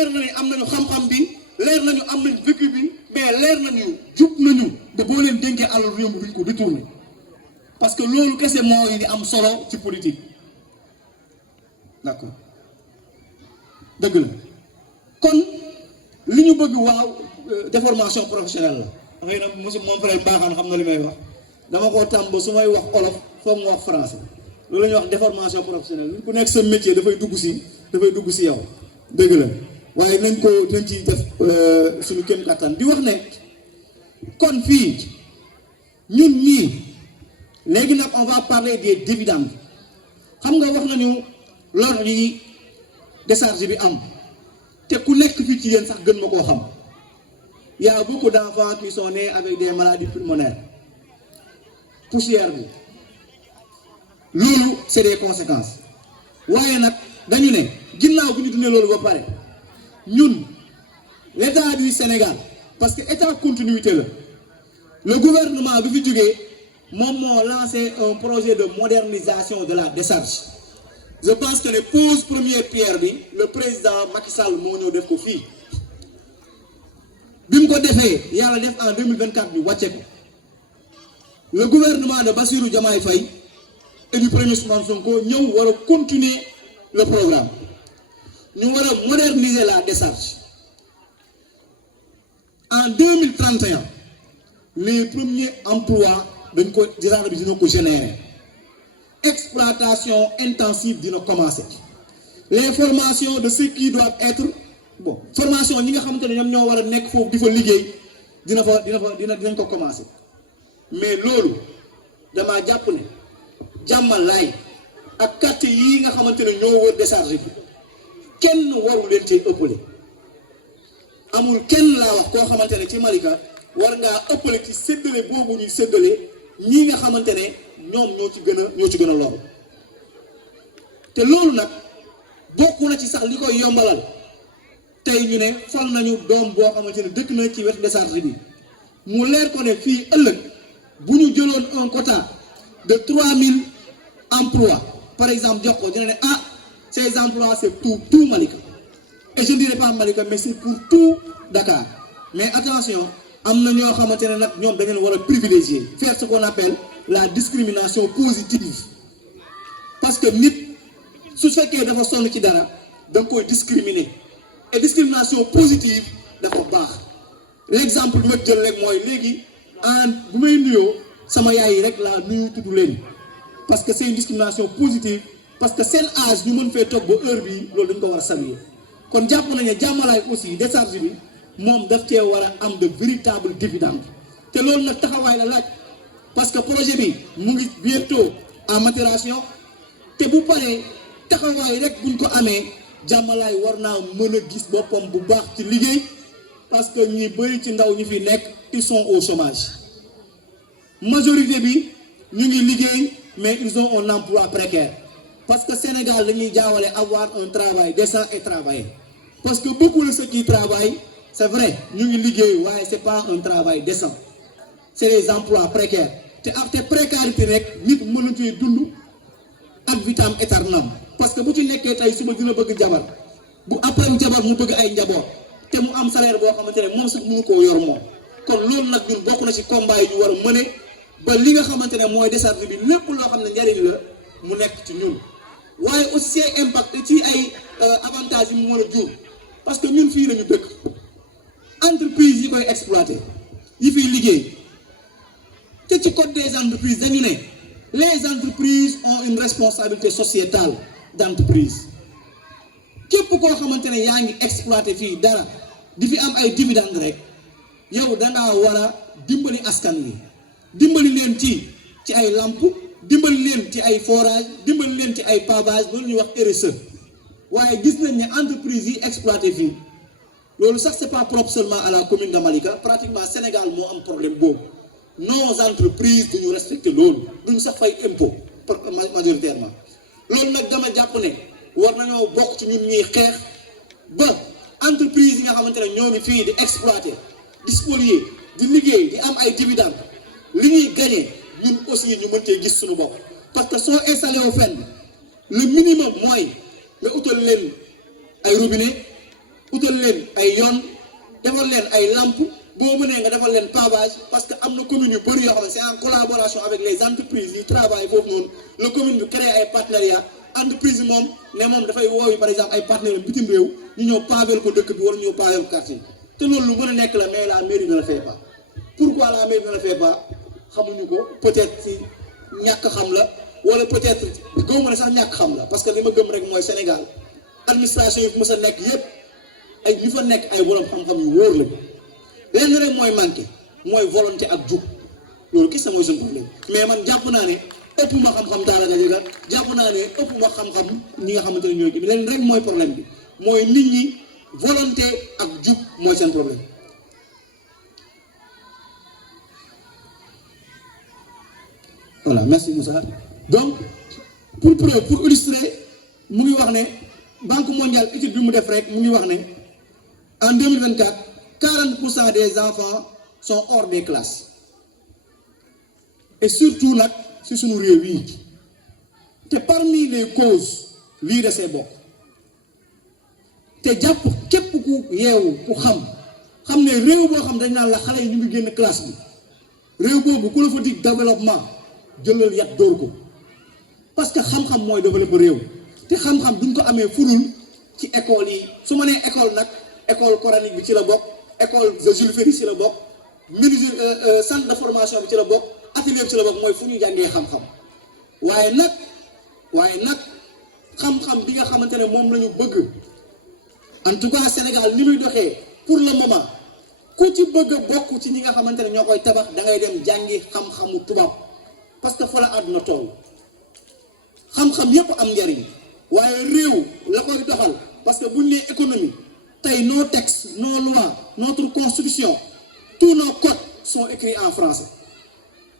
leer na ni am nañu xam-xam bi leer nañu am nañu vécu bi mais leer nañu jub nañu de boo leen dénkee alal réew mi duñ ko détourné parce que loolu kese moo di am solo ci politique d'accord dëgg la kon li ñu bëgg waaw déformation professionnelle la xëy na monsieur moom frère baaxaan xam na li may wax dama koo tàmm ba su may wax olof foog mu wax français loolu la ñuy wax déformation professionnelle ku nekk sa métier dafay dugg si yow dëgg la waaye nañ ci def suñu kenn kattan di wax ne kon fii ñun ñii léegi nag on va parler des dividendes xam nga wax nañu lor yi décharge bi am te ku nekk fii ci yéen sax gën ma koo xam y a beaucoup d'enfants qui sont nés avec des maladies pulmonaires poussière bi loolu c'est des conséquences waaye nag dañu ne ginnaaw bu ñu dundee loolu ba pare ñun l'état du Sénégal parce que état continuité la le gouvernement bi fi jógee moom moo lancé un projet de modernisation de la décharge je pense que les pose première pierre bi le président Macky Sall moo ñëw def ko fii bi mu ko defee yàlla def en 2024 bi wàcce ko le gouvernement de Bassirou Diomaye Faye et du premier Ousmane Sonko ñëw war a continuer le programme ñu war a moderniser la décharge en 2031 les premiers emplois dañ ko décharge bi dina ko générer exploitation intensive dina commencer les formations de ceux qui doivent être formation ñi nga xamante ne ñoom ñoo war a nekk foofu di fa liggéey dinañ ko commencer mais loolu damaa jàpp ne jàmmalaay ak quartier yi nga xamante ne ñoo wër décharge bi kenn waru leen cee ëppale amul kenn laa wax koo xamante ne ci Malika war ngaa ëppale ci séddale boobu ñuy séddale ñii nga xamante ne ñoom ñoo ci gën a loru te loolu nag bokk na ci sax li koy yombalal tey ñu ne fal nañu doom boo xamante ne dëkk na ci wetu décharge bi mu leer ko ne fii ëllëg bu ñu jëloon un quota de 3000 emplois par exemple jox ko dina ne ces emplois c'est tout Malika et je ne dirais pas Malika mais c'est pour tout Dakar mais attention am na ñoo xamante ne nag ñoom da ngeen war a privilégier faire ce qu'on appelle la discrimination positive parce que nit su fekkee dafa sonn ci dara da nga koy discriminer et discrimination positive dafa baax l'exemple bi ma jël rek mooy léegi bu may nuyoo sama yaay yi rek laa nuyu tudd leen parce que c'est une discrimination positive parce que seen âge ñu mën fee toog ba heure bii loolu dañ ko war a saluer kon jàpp nañu ne jàmmalaay aussi décharge bi moom daf cee war a am de véritables dividendes te loolu nag taxawaay la laaj parce que projet bi mu ngi bientôt en maturation te bu paree taxawaay rek buñ ko amee jàmmalaay war naa mën a gis boppam bu baax ci liggéey parce que ñi bëri ci ndaw ñi fi nekk ils sont au chômage majorité bi ñu ngi liggéey mais ils ont un emploi précaire parce que Sénégal dañuy jaawale avoir un travail décent et travailler parce que beaucoup de ceux qui travaillent c'est vrai ñu ngi liggéey waaye c'est pas un travail décent c'est des emplois précaires te précarité rek nit mënu ci dund ak vitam aeternam parce que bu ci nekkee tey suba dina bëgg jabar bu après jabar mu bëgg ay njaboot te mu am salaire boo xamante ne moom sax mënu koo yor moom kon loolu nag ñun bokk na ci combat yi ñu war a mëne ba li nga xamante ne mooy décharge bi lépp loo xam ne njariñ la mu nekk ci ñun waaye aussi ay impact ci ay avantages yi mu mën a jur parce que ñun fii lañu dëkk entreprise yi koy exploiter yi fiy liggéey te ci code des entreprises dañu ne les entreprises ont une responsabilité sociétale d'entreprise képp koo xamante ne yaa ngi exploiter fii dara di fi am ay dividendes rek yow dangaa war a dimbali askan wi dimbali leen ci ay lampe dimbali leen ci ay forage dimbali leen ci ay pavage loolu ñuy wax RSE waaye gis nañ ne entreprise yi exploité fii loolu sax c'est pas propre seulement à la commune de Malika pratiquement Sénégal moo am problème boobu nos entreprises duñu respecter loolu duñu sax fay impôt majoritairement loolu nag dama jàpp ne war nañoo bokk ci ñun ñuy xeex ba entreprise yi nga xamante ne ñoo ngi fii di exploiter di spolier di liggéey di am ay dividendes li ñuy gagner ñun aussi ñu mën cee gis suñu bopp parce que soo installé wu fenn le minimum mooy nga utal leen ay robinet utal leen ay yoon defal leen ay lampe boo mënee nga defal leen pavage parce que am na commune yu bëri yoo xam ne c'est en collaboration avec les entreprises yi travaillent foofu noonu la commune bi créé ay partenariat entreprise moom ne moom dafay woowi par exemple ay partenaires bitim réew ñu ñëw pavel ko dëkk bi wala ñëw pavel ko quartier te loolu lu mën a nekk la mais la mairie ne le fait pas. Pourquoi la mairie ne le fait pas xamuñu ko peut-être ci ñàkk xam la wala peut-être gëw ma ne sax ñàkk xam la parce que li ma gëm rek mooy Sénégal administration yi mës a nekk yépp ay ñu fa nekk ay borom xam-xam yu wóor la lenn rek mooy manqué mooy volonté ak jub loolu kese mooy suñu problème mais man jàpp naa ne ëpp ma xam-xam Talla Gadiaga jàpp naa ne ëpp ma xam-xam ñi nga xamante ne ñooy ji lenn rek mooy problème bi mooy nit ñi volonté ak jub mooy seen problème. Voilà, merci Moussa. Donc pour preuve pour illustrer mu ngi wax ne Banque mondiale étude bi mu def rek mu ngi wax ne en 2024 40% des enfants sont hors des classes et surtout nag ci sunu réew yi te parmi les causes lii de see bokk te jàpp képp ku yeewu ku xam ne réew boo xam dañ naan la xale yi ñu ngi génn classe bi réew boobu ku la fa dig développement jëlal yat dóor ko parce que xam-xam mooy développer réew te xam-xam duñ ko amee furul ci école yi su ma nee école nag école coranique bi ci la bokk école de Jules Ferry ci la bokk ministère centre de formation bi ci la bokk atelier bi ci la bokk mooy fu ñu jàngee xam-xam waaye nag xam-xam bi nga xamante ne moom la ñu bëgg en tout cas Sénégal ni muy doxee pour le moment ku ci bëgg a bokk ci ñi nga xamante ne ñoo koy tabax da ngay dem jàngi xam-xamu tubaab parce que fa la àdduna toll xam-xam yépp am njariñ waaye réew la koy doxal parce que bu ñu nee économie tey nos textes nos lois notre constitution tous nos codes sont écrits en français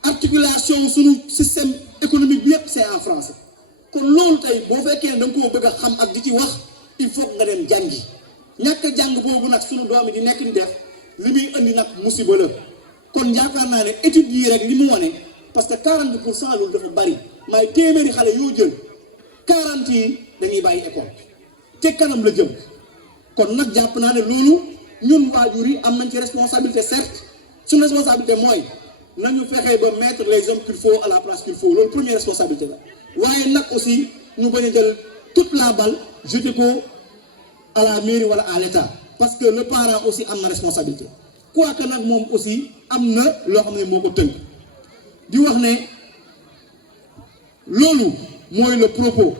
articulation suñu système économique bi yépp c'est en français kon loolu tey boo fekkee da nga koo bëgg a xam ak di ci wax il faut nga dem jàngi ñàkk jàng boobu nag suñu doom yi di nekk di def li muy indi nag musiba la kon yaakaar naa ne étude yi rek li mu wane parce que 40% loolu dafa bari may téeméeri xale yoo jël 40 yi dañuy bàyyi école te kanam la jëm kon nag jàpp naa ne loolu ñun waajur yi am nañ ci responsabilité certes suñu responsabilité mooy nañu fexe ba mettre les hommes qu'il faut à la place qu'il faut loolu première responsabilité la waaye nag aussi ñu bañ a jël toute la balle jeter ko à la mairie wala à l'état parce que le parent aussi am na responsabilité quoique nag moom aussi am na loo xam ne moo ko tënk di wax ne loolu mooy le propos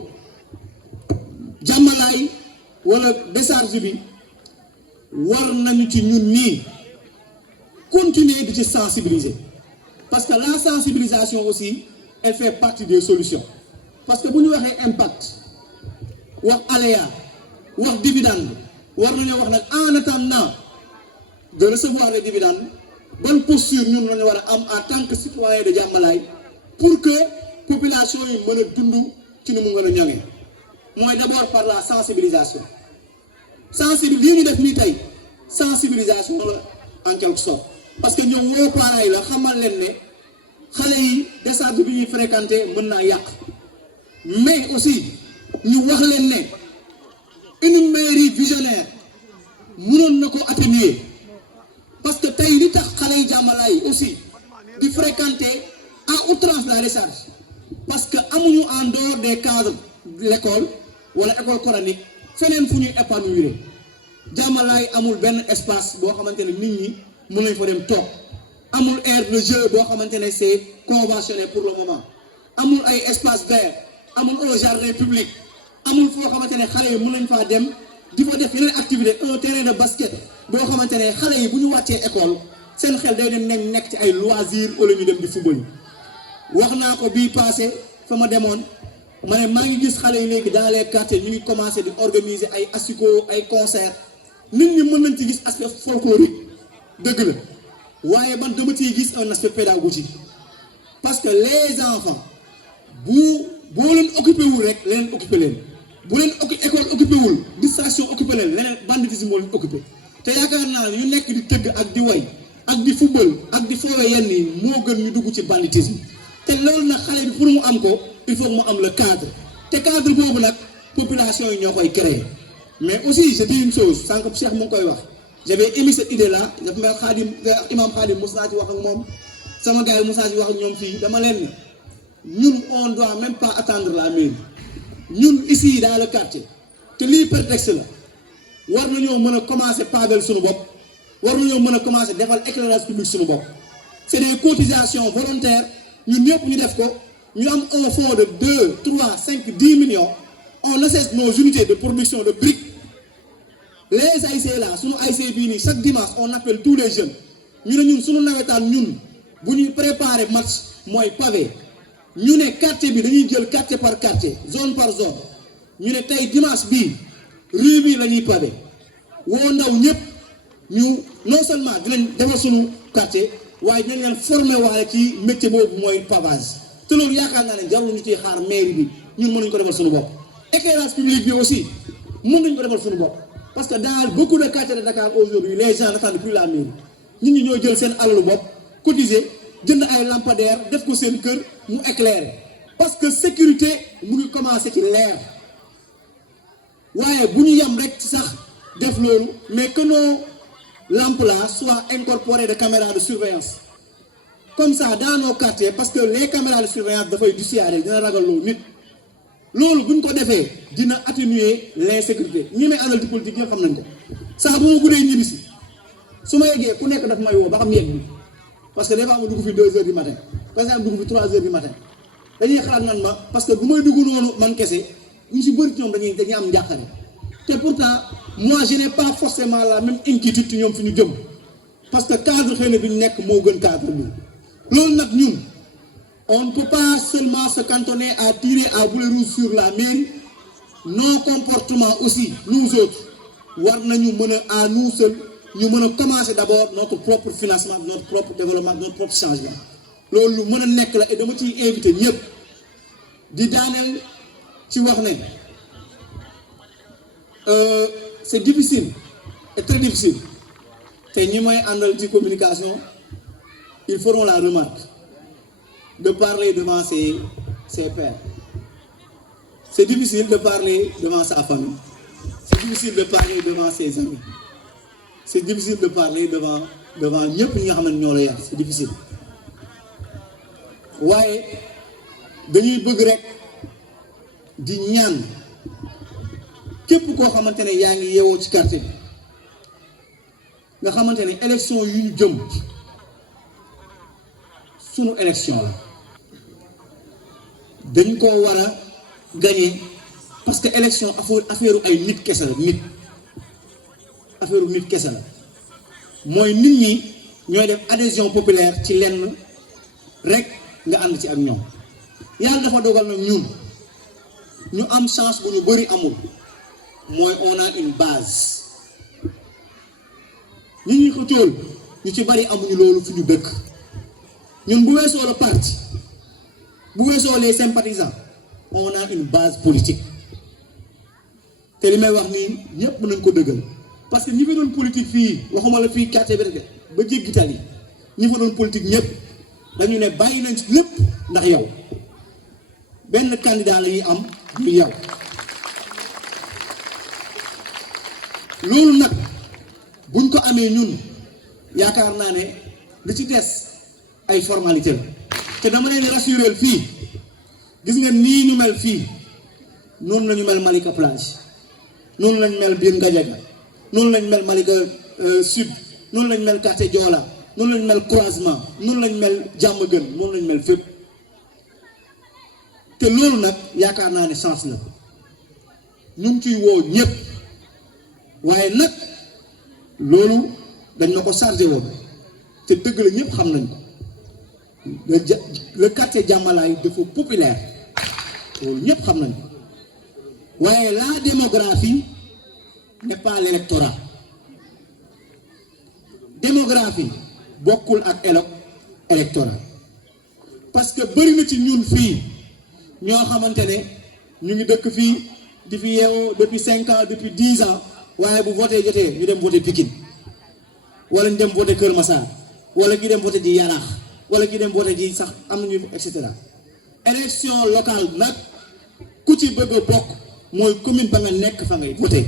jàmmalaay wala décharge bi war nañu ci ñun nii continuer di ci sensibiliser parce que la sensibilisation aussi elle fait partie des solutions parce que bu ñu waxee impact wax aléa wax dividende war nañoo wax nag en attendant de recevoir les dividendes ban posture ñun lañu war a am en tant que citoyen de jàmmalaay pour que population yi mën a dund ci ni mu gën a ñoŋee mooy d'abord par la sensibilisation lii ñu def nii tey sensibilisation la en quelque sorte parce que ñoom woo parents yi la xamal leen ne xale yi décharge bi ñuy fréquenter mën naa yàq mais aussi ñu wax leen ne une mairie visionnaire mënoon na ko atténuer parce que tey li tax xale yi jàmmalaay aussi di fréquenter à outrance la décharge parce que amuñu en dehors des cadres de l'école wala école coranique feneen fu ñuy épanouir jàmmalaay amul benn espace boo xamante ne nit ñi mën nañ fa dem toog amul aire de jeu boo xamante ne c'est conventionné pour le moment amul ay espace vert amul un jardin public amul foo xamante ne xale yi mën nañ faa dem di fa def yeneen activité un terrain de basket boo xamante ne xale yi bu ñu wàccee école seen xel day dem nañ nekk ci ay loisirs wala ñu dem di football wax naa ko bii passé fa ma demoon ma ne maa ngi gis xale yi léegi dans les quartiers ñu ngi commencé di organiser ay asiko ay concert nit ñi mën nañ ci gis aspect folklorique dëgg la waaye man dama ciy gis un aspect pédagogique parce que les enfants boo leen occupé wul rek leneen occupé leen bu leen école occupé wul distraction occupé leen leneen banditisme moo leen occupé te yaakaar naa ñu nekk di tëgg ak di way ak di football ak di foowee yenn yi moo gën ñu dugg ci banditisme te loolu nag xale bi pour mu am ko il faut mu am le cadre te cadre boobu nag population yi ñoo koy créer mais aussi je dis une chose sans que Cheikh mu ngi koy wax j'avais émis cette idée là dafa mel Khadim imam Khadim mos naa ci wax ak moom sama gars yi mos naa ci wax ak ñoom fii dama leen ñun on doit même pas attendre la mairie ñun ici dans le quartier te lii prétexte la war nañoo mën a commencer pagal suñu bopp war nañoo mën a commencer defal éclairage public suñu bopp c'est des cotisations volontaires ñun ñëpp ñu def ko ñu am un fonds de 2, 3, 5, 10 millions on assesse nos unités de production de briques les AIC là suñu AIC bii nii chaque dimanche on appelle tous les jeunes ñu ne ñun suñu nawetaan ñun bu ñuy préparer match mooy pavé ñu ne quartier bi dañuy jël quartier par quartier zone par zone ñu ne tey dimanche bii rue bi la ñuy pavé woo ndaw ñëpp ñu non seulement dinañ defal suñu quartier waaye dinañ leen former waale ci métier boobu mooy pavage te loolu yaakaar naa ne jarul ñu ciy xaar mairie bi ñun mënuñ ko defal suñu bopp. éclairage public bi aussi mën nañu ko defal suñu bopp parce que dans beaucoup de quartiers de Dakar aujourd'hui les gens n'attendent plus la mairie nit ñi ñoo jël seen alalu bopp cotiser jënd ay lampadaires def ko seen kër mu éclairer parce que sécurité mu ngi commencer ci leer waaye bu ñu yem rek ci sax def loolu mais que nos lampes là soient incorporées de caméras de surveillance comme ça dans nos quartiers parce que les caméras de surveillance dafay dissuader dina ragal loolu nit loolu bu ñu ko defee dina atténuer l'insécurité ñi may àndal ci politique ñëpp xam nañ ko sax bu ma guddee ñibbi si su ma yeggee ku nekk daf may woo ba xam yegg bi parce que des fois ma dugg fi 2 heures du matin par exemple dugg fi 3 heures du matin dañuy xalaat nan ma parce que bu may dugg noonu man kese ñu si bëri ci ñoom dañuy am njàqare te pourtant moi je n'ai pas forcément la même inquiétude ci ñoom fi ñu jëm parce que cadre xëy na bi ñu nekk moo gën cadre bi loolu nag ñun on ne peut pas seulement se cantonner à tirer à boulet rouge sur la mairie nos comportements aussi nous autres war nañu mën a à nous seuls ñu mën a commencer d'abord notre propre financement notre propre développement notre propre changement loolu lu mën a nekk la et dama ciy invité ñëpp di daaneel ci wax ne c'est difficile et très difficile te ñi may àndal ci communication ils feront la remarque de parler devant ses pairs. C'est difficile de parler devant sa famille. C'est difficile de parler devant ses amis. C'est difficile de parler devant ñëpp ñi nga xam ne ñoo la yar c'est difficile. waaye dañuy bëgg rek di ñaan képp koo xamante ne yaa ngi yeewoo ci quartier bi nga xamante ne élection yu ñu jëm sunu élection la. dañ ko war a gagner parce que élection affaire ay nit kese la nit affaire nit kese la mooy nit ñi ñooy def adhésion populaire ci lenn rek nga ànd ci ak ñoom yàlla dafa dogal nag ñun ñu am chance bu ñu bari amul mooy on a une base ñi ñuy xëccool ñu ci bari amuñu loolu fi ñu dëkk ñun bu weesoo le parti bu weesoo les sympathisants on a une base politique te li may wax nii ñëpp nañ ko dëggal parce que ñi fa doon politique fii waxuma la fii quartier bi rek ba jéggi tali ñi fa doon politique ñëpp dañu ne bàyyi nañ ci lépp ndax yow benn candidat la ñuy am du yow loolu nag buñ ko amee ñun yaakaar naa ne li ci des ay formalité la te dama leen rassurer fii gis nga nii ñu mel fii noonu la ñu mel Malika Plage noonu lañ mel biir Ngadiaga noonu lañ mel Malika Sud noonu lañ mel quartier Joola noonu lañ mel croisement noonu lañ mel Diamaguène noonu lañ mel fépp te loolu nag yaakaar naa ne chance la ñu ngi ciy woo ñëpp waaye nag loolu dañ ma ko chargé woon te dëgg la ñëpp xam nañ ko le quartier Diamalaye dafa populaire loolu ñëpp xam nañ ko waaye la démographie n'est pas l'électorat démographie bokkul ak électorat parce que bëri na ci ñun fii ñoo xamante ne ñu ngi dëkk fii di fi yeewoo depuis 5 ans depuis 10 ans waaye bu voté jotee ñu dem voté Pikine wala ñu dem voté Kër Massar wala ñu dem voté ji Yaraax wala ñu dem voté ji sax am nañu et cetera élection locale nag ku ci bëgg a bokk mooy commune ba nga nekk fa ngay voté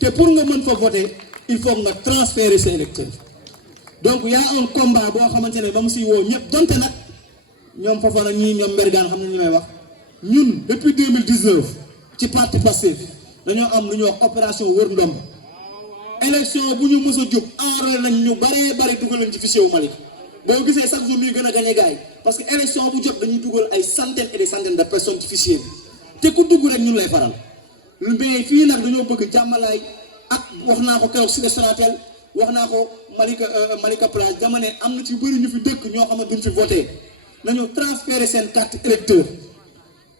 te pour nga mën fa voter il faut nga transférer ses électeurs donc y a un combat boo xamante ne ba mu si woo ñëpp donte nag ñoom foofa nag ñii ñoom mbergaan xam nañu may wax ñun depuis 2019 ci parti Pastef dañoo am lu ñuy wax opération wër ndomb élection bu ñu mës a jóg enrôlé nañ ñu bari dugal nañ ci fichier wu Malick boo gisee chaque jour ñuy gën a gagné gars yi parce que élection bu jot dañuy dugal ay centaines et des centaines de personnes ci fichier bi te ku dugg rek ñun lay faral mais fii nag dañoo bëgg jàmmalaay ak wax naa ko keroog si Sonatel wax naa ko Malika Plage dama ne am na ci bëri ñu fi dëkk ñoo xam ne duñ fi voté nañu transférer seen carte électeur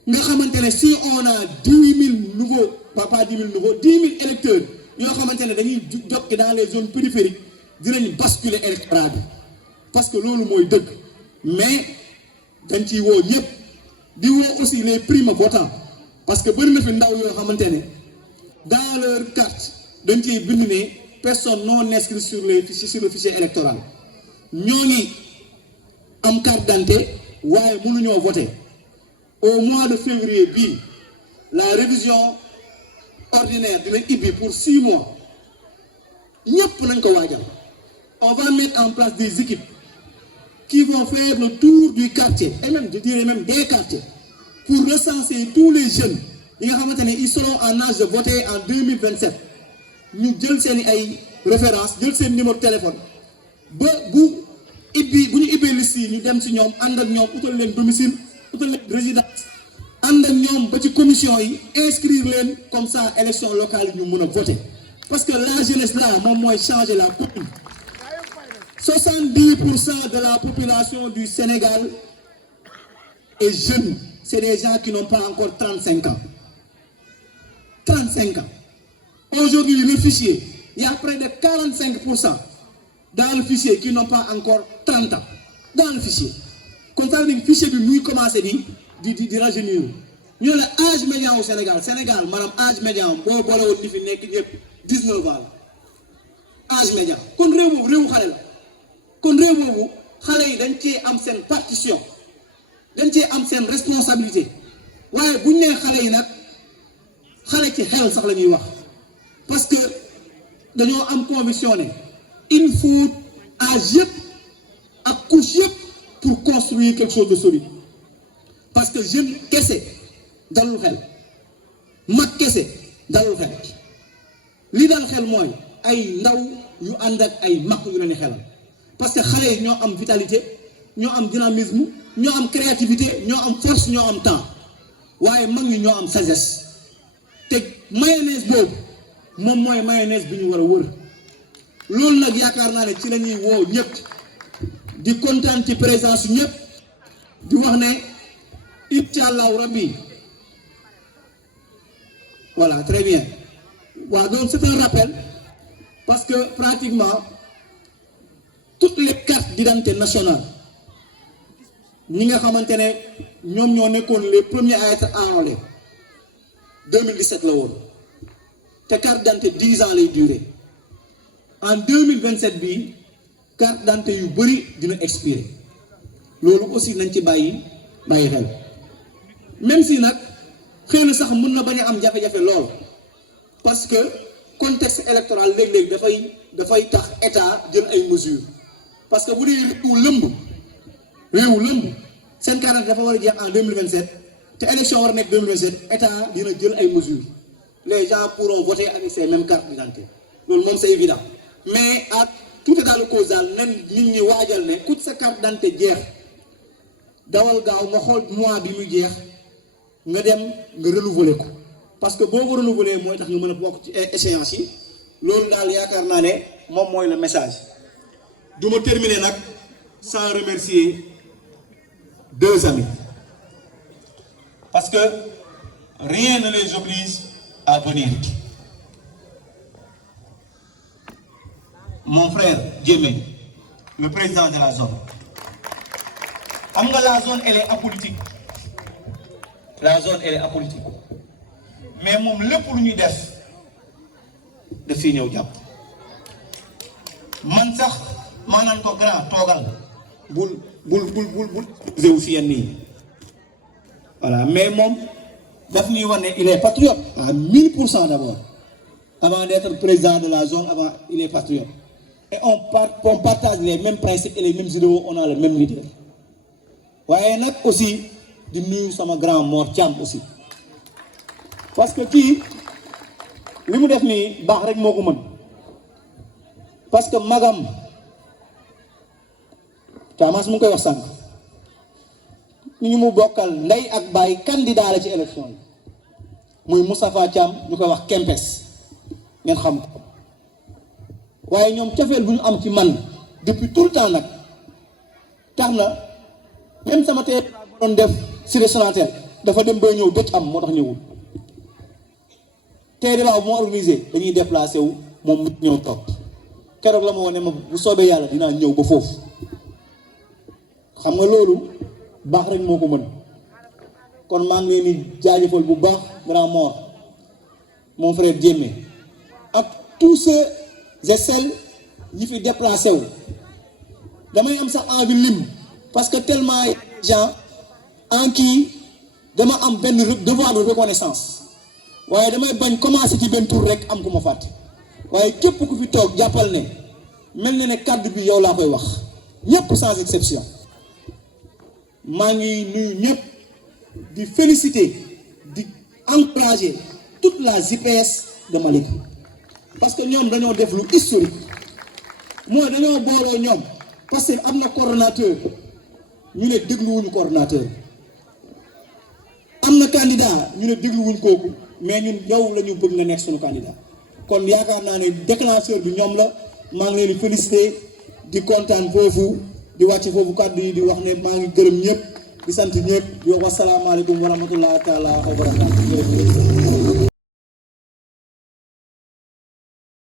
nga xamante ne si on a 10 000 nouveaux pas 10 000 nouveaux 10 000 électeurs yoo xamante ne dañuy jokki dans les zones périphériques dinañ basculer électorat bi parce que loolu mooy dëgg mais dañ ciy woo ñëpp di woo aussi les primo-votants parce que bëri na fi ndaw yoo xamante ne dans leur carte dañ ciy bind ne personne non inscrite sur le fichier électoral ñoo ngi am carte d'identité waaye mënuñoo voter au mois de février bii la révision ordinaire dina ibbi pour 6 mois ñëpp nañ ko waajal on va mettre en place des équipes qui vont faire le tour du quartier et même je dirais même des quartiers pour recenser tous les jeunes yi nga xamante ne ils seront en âge de voter en 2027 ñu jël seen ay référence jël seen numéro de téléphone ba bu ñu ibbee liste yi ñu dem ci ñoom ànd ak ñoom utal leen domicile utal leen résidence ànd ak ñoom ba ci commission yi inscrire leen comme ça élection locale yi ñu mën a voter parce que la jeunesse là moom mooy changer la commune 70% de la population du Sénégal est jeune. C'est des gens qui n'ont pas encore 35 ans. 35 ans. Aujourd'hui, le fichier, il y a près de 45% dans le fichier qui n'ont pas encore 30 ans. Dans le fichier. Comme ça, le fichier bi commence di rajeunir. Nous avons l'âge médian au Sénégal. Sénégal, madame, âge médian, bon, 19 ans. Âge médian. Kon réew xalé la. Kon réew boobu xale yi dañ cee am seen partition dañ cee am seen responsabilité waaye bu ñu nee xale yi nag xale ci xel sax la ñuy wax parce que dañoo am conviction ne il faut âge yëpp ak couche yëpp pour construire quelque chose de solide parce que jeune kese dalul xel mag kese dalul xel li dal xel mooy ay ndaw yu ànd ak ay mag yu leen di xelal. Parce que xale yi ñoo am vitalité ñoo am dynamisme ñoo am créativité ñoo am force ñoo am temps waaye mag ñi ñoo am sagesse te mayonnaise boobu moom mooy mayonnaise bi ñu war a wër loolu nag yaakaar naa ne ci la ñuy woo ñëpp di kontaan ci présence yu ñëpp di wax ne incha allahu rabbi voilà très bien waaw donc c'est un rappel parce que pratiquement toutes les cartes d'identité nationale ñi nga xamante ne ñoom ñoo nekkoon les premiers à être enrôlés 2017 la woon te carte d'identité 10 ans lay durer en 2027 bii carte d'identité yu bëri dina expirer loolu aussi nañ ci bàyyi xel même si nag xëy na sax mën na bañ a am jafe-jafe lool parce que contexte électoral léeg-léeg dafay tax état jël ay mesures. Parce que vous dites réewu lëmb seen carte dafa war a jeex en 2027 te élection war a nekk 2027 état dina jël ay mesures les gens pourront voter avec ces mêmes cartes d'identité loolu moom c'est évident mais à tout état de cause daal nen nit ñi waajal ne ku sa carte d'identité jeex dawal gaaw nga xool mois bi muy jeex nga dem nga renouveler ko parce que boo ko renouveler mooy tax nga mën a bokk ci échéance yi loolu daal yaakaar naa ne moom mooy le message. Je vais terminer sans remercier 2 amis. Parce que rien ne les oblige à venir. Mon frère Djemé, le président de la zone. La zone, elle est apolitique. La zone, elle est apolitique. Mais le pour nous de finir au Diable. Manan ko grand togal bul fi yenn voilà mais moom daf ñuy wax ne il est patriote à 1000% d'abord avant d'être président de la zone, avant il est patriote. Et on partage les mêmes principes et les mêmes idéaux, on a le même leader. waaye nag aussi di nuyu sama grand Mor Thiam aussi parce que kii li mu def nii baax rek moo ko mën parce que magam Thiamas mu ngi koy wax sànq ñu mu bokkal ndey ak baay candidat la ci élection yi muy Moustapha Thiam ñu koy wax Kempes ngeen xam ko waaye ñoom cofeel bu ñu am ci man depuis tout le temps nag tax na même sama tey doon def Cité Sonatel dafa dem bay ñëw dëcc am moo tax ñëwul tey dara bu ma organisé dañuy déplacé wu moom mu ñëw toog keroog la ma wone ma bu soobee yàlla dinaa ñëw ba foofu xam nga loolu baax rek moo ko mën kon maa ngi leen di jaajëfal bu baax grand Mor mon frère Diémé ak tous ceux et celles ñi fi déplacé wu damay am sax envie lim parce que tellement gens en qui dama am benn devoir de reconnaissance waaye damay bañ commencer ci benn tour rek am ku ma fàtte waaye képp ku fi toog jàppal ne mel na ne kàddu bi yow laa koy wax ñëpp sans exception maa ngi nuyu ñëpp di féliciter di encourager toute la JPS de Malika parce que ñoom dañoo def lu historique mooy dañoo booloo ñoom parce que am na coordonnateur ñu ne dégluwuñu coordonnateur am na candidat ñu ne dégluwuñ kooku mais ñun yow la ñu bëgg nga nekk suñu candidat kon yaakaar naa ne déclencheur bi ñoom la maa ngi leen di féliciter di kontaan foofu di wàcc foofu kàddu yi di wax ne maa ngi gërëm ñëpp di sant ñëpp di wax wasalaamaaleykum wa rahmatullahi taala wa barakaatu.